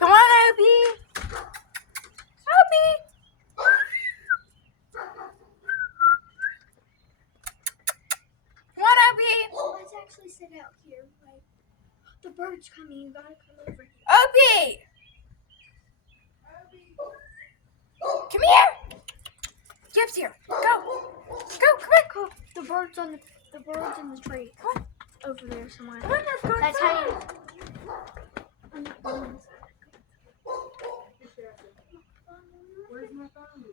Come on, Opie. Opie. Come on, Opie. Let's actually sit out here. Like, the bird's coming. You gotta come over here. Opie. Come here. Gyp's here. Go. Come Go. The bird's in the tree. Come Over there somewhere. on, let's go. That's how you. Where's my phone?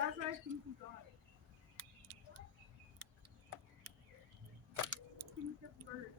That's where I think you got it. I think the bird.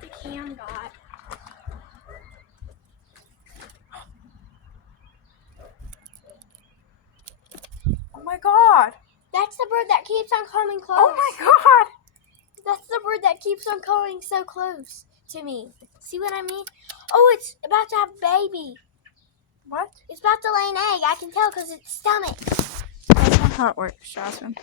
The cam got. Oh my God. That's the bird that keeps on coming close. Oh my God. That's the bird that keeps on coming so close to me. See what I mean? Oh, it's about to have a baby. What? It's about to lay an egg. I can tell because its stomach. That's not how it works, Jasmine.